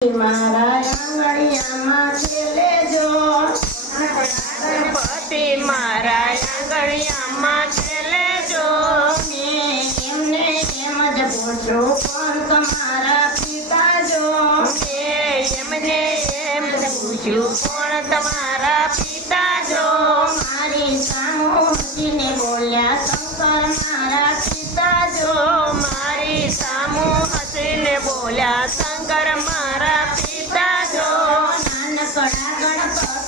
મારા આંગણિયામાં છેલ્લે જો ગણપતિ મારા આંગણિયામાં છેલ્લે જો. મેં એમને એમ જ કોણ તમારા પિતા જો એમને એમ પૂછ્યું કોણ તમારા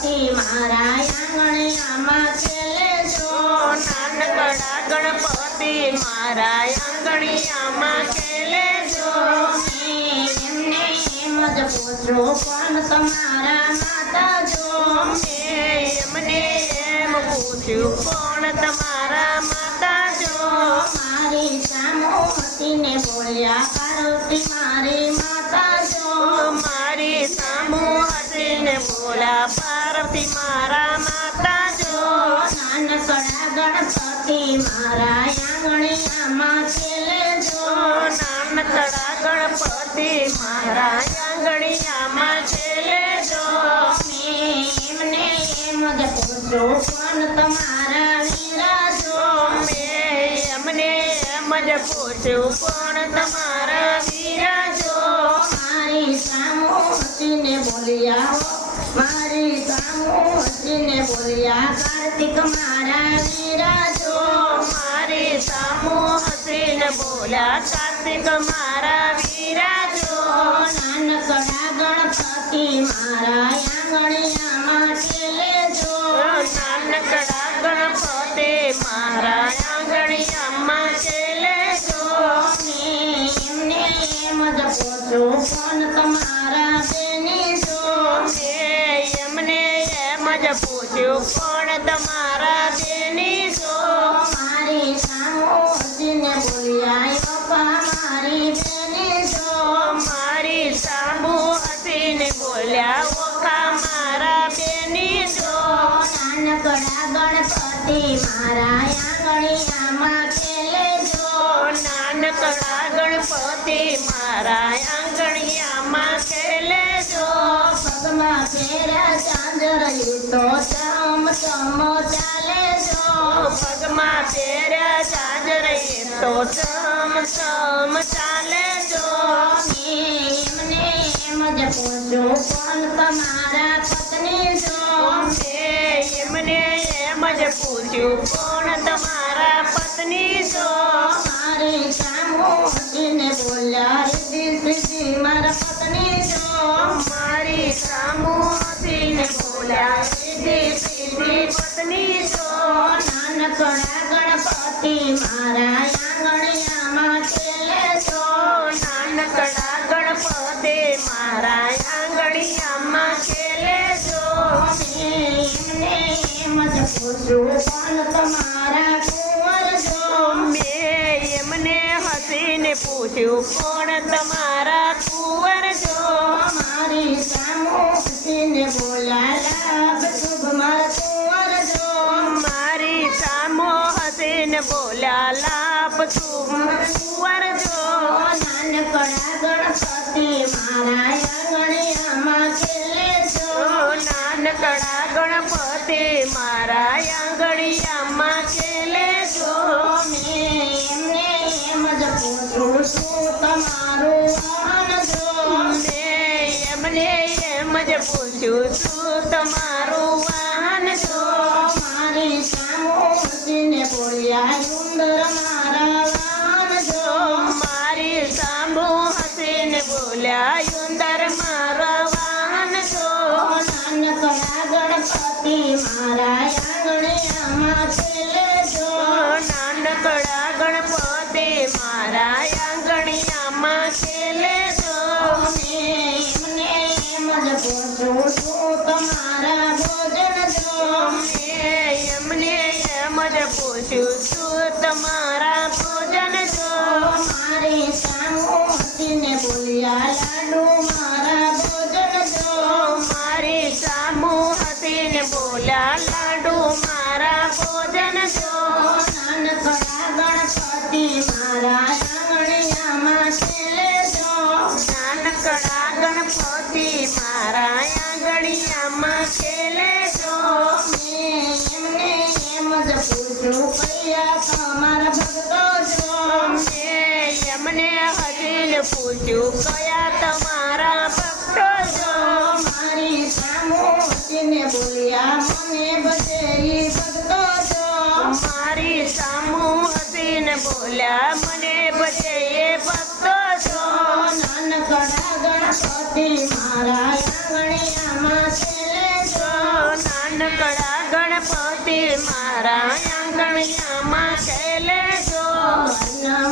મારા આંગણિયામાં છેલ્લે જો નાનકડા ગણપતિ મારા આંગણિયામાં ખેલે મેં એમને કોણ તમારા માતા જો એમને એમ પૂછ્યું પણ તમારા માતા જો મારી સામુ હસીને બોલ્યા મારા માતા જો, નાનકડા ગણપતિ મારા આંગણિયામાં છેલ્લે જો નાનકડા ગણપતિ મારા આંગણિયામાં છેલે જો એમને એમ જ પણ તમારા વીરા જો એમને એમ પૂછ્યું પણ તમારા વીરા જો મારી સામો બોલ્યા મારી સામુ હસીને બોલ્યા, કાર્તિક મારા વીરા જો મારી સામુ હસીને બોલ્યા, કાર્તિક મારા વીરા જો નાનકડા ગણપતિ મારા આંગણિયામાં છેલ્લે જો નાનકડા ગણપતિ મારા આંગણિયામાં જો મેં એમને એમ પૂછ્યું, કોણ તમારા પૂછ્યું તમારા છો મારી સામુ હસીને બોલ્યા પપ્પા મારી જો મારી સામુ હસીને બોલ્યા, ઓખા, મારા બેની છો નાનકડા ગણપતિ, મારા આંગણિયામાં ખેલે જો નાનકડા ગણપતિ, મારા આંગણિયામાં ખેલે જો પગમાં ફેરા ચાંદરયું તો ચમ ચાલે જો પગમાં પહેર્યા ચાદર તો ચમ સમ ચાલે જો મેં એમને એમ જ પૂછ્યું કોણ તમારા પત્ની જો એમને એમ જ પૂછ્યું કોણ તમારા પત્ની છો મારી સામુ બોલ્યા મારા પત્ની જો મારી સામુ બોલ્યા નાનકડા ગણપતિ મારા આંગણિયામાં છેલ્લે જો નાનકડા ગણપતિ મારા આંગણિયામાં છેલ્લે જો તમારા કુંવર જો? મેં એમને હસીને પૂછ્યું બોલ્યા લાપ તું કુંવર જો. નાનકડા ગણપતિ મારા આંગણિયામાં ખેલે છો નાનકડા ગણપતિ મારા આંગણિયામાં ખેલે જો. મેં એમને એમ જ પૂછું શું તમારું વાહન જો. મેં એમને એમ જ પૂછ્યું શું તમારું પદ છું તમારા ભોજન જો મારી સામો હસીને બોલ્યા લાડુ મારા ભોજન જો મારી સામો હસીને બોલ્યા લાડુ મારા ભોજન જો નાનકડા ગણપતિ મારા આંગણિયામાં ખેલે જો નાનકડા ગણપતિ મારા આંગણિયામાં ખેલે જ તમારા ભક્તો છો મેં એમને હજીને પૂછ્યું કયા તમારા ભક્તો છો મારી સામુ હસીને બોલ્યા, મને બધે ભક્તો છો મારી સામુ હસીને બોલ્યા, મને બધે ભક્તો છો નાનકડા ગણપતિ નાનકડા ગણપતિ મારા આંગણિયામાં ખેલે વનમાં